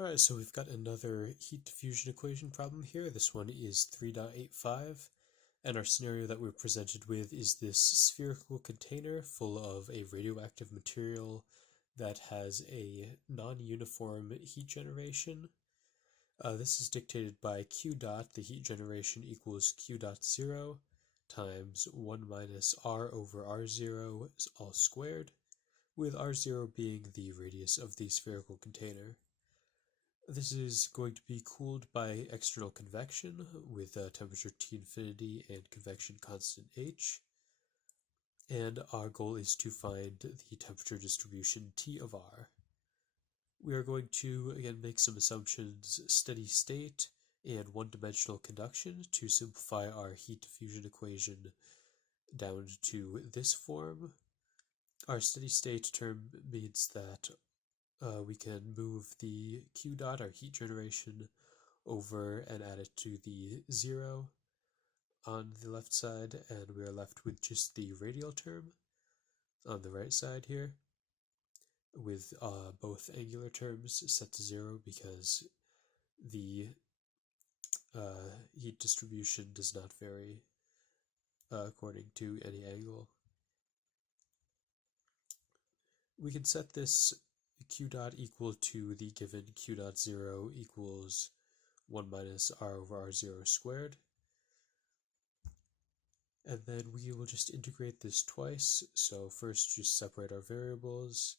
Alright, so we've got another heat diffusion equation problem here. This one is 3.85, and our scenario that we're presented with is this spherical container full of a radioactive material that has a non-uniform heat generation. This is dictated by Q dot. The heat generation equals Q dot 0 times 1 minus R over R0 all squared, with R0 being the radius of the spherical container. This is going to be cooled by external convection with temperature T infinity and convection constant H. And our goal is to find the temperature distribution T of R. We are going to, again, make some assumptions: steady state and one-dimensional conduction to simplify our heat diffusion equation down to this form. Our steady state term means that we can move the Q dot, our heat generation, over and add it to the 0 on the left side, and we are left with just the radial term on the right side here, with both angular terms set to 0 because the heat distribution does not vary according to any angle. We can set this Q dot equal to the given Q dot 0 equals 1 minus R over R0 squared. And then we will just integrate this twice. So first just separate our variables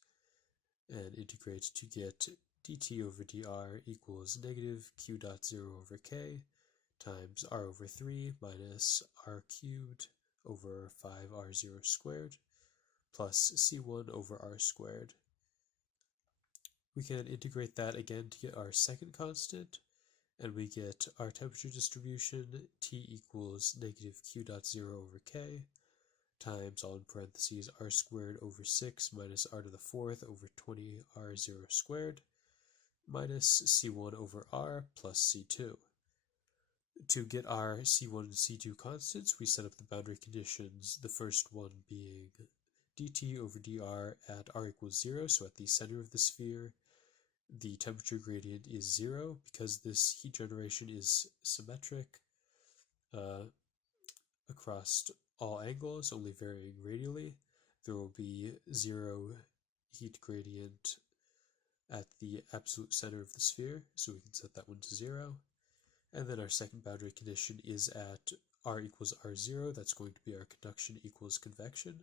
and integrate to get dt over dr equals negative Q dot 0 over k times R over 3 minus R cubed over 5R0 squared plus C1 over R squared. We can integrate that again to get our second constant, and we get our temperature distribution T equals negative Q dot 0 over K times, all in parentheses, R squared over 6 minus R to the 4th over 20 R0 squared minus C1 over R plus C2. To get our C1 and C2 constants, we set up the boundary conditions, the first one being dt over dr at R equals 0, so at the center of the sphere, the temperature gradient is 0. Because this heat generation is symmetric across all angles, only varying radially, there will be 0 heat gradient at the absolute center of the sphere, so we can set that one to 0. And then our second boundary condition is at R equals R0, that's going to be our conduction equals convection.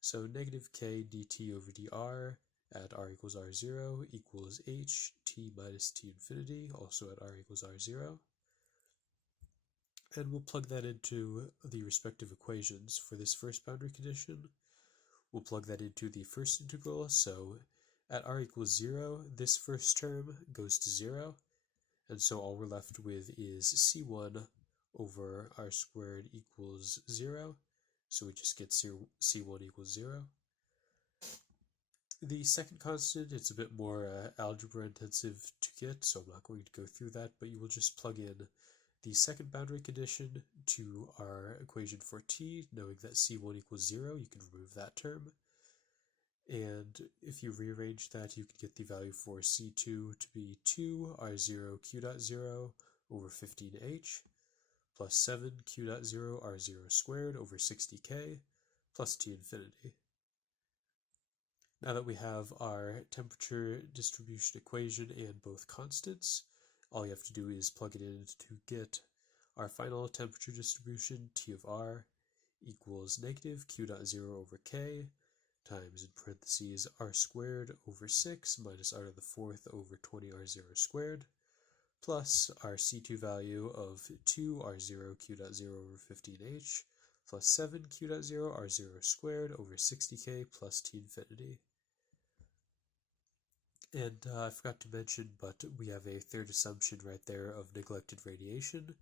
So negative k dt over dr at R equals R0 equals h t minus t infinity, also at R equals R0. And we'll plug that into the respective equations. For this first boundary condition, we'll plug that into the first integral. So at R equals 0, this first term goes to 0. And so all we're left with is C1 over R squared equals 0. So we just get C1 equals 0. The second constant, it's a bit more algebra intensive to get, so I'm not going to go through that, but you will just plug in the second boundary condition to our equation for t, knowing that C1 equals 0, you can remove that term. And if you rearrange that, you can get the value for C2 to be 2 R0 Q dot 0 over 15H plus 7 Q dot 0 R0 squared over 60K plus T infinity. Now that we have our temperature distribution equation and both constants, all you have to do is plug it in to get our final temperature distribution T of R equals negative Q dot 0 over K times, in parentheses, R squared over 6 minus R to the 4th over 20 R0 squared plus our C2 value of 2 R0 Q dot 0 over 15H plus 7 Q dot 0 R0 squared over 60K plus T infinity. And I forgot to mention, but we have a third assumption right there of neglected radiation.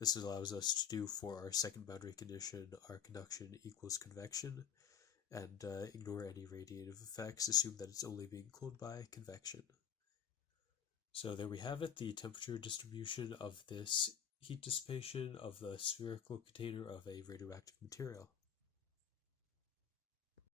This allows us to do for our second boundary condition, our conduction equals convection, and ignore any radiative effects, assume that it's only being cooled by convection. So there we have it, the temperature distribution of this heat dissipation of the spherical container of a radioactive material.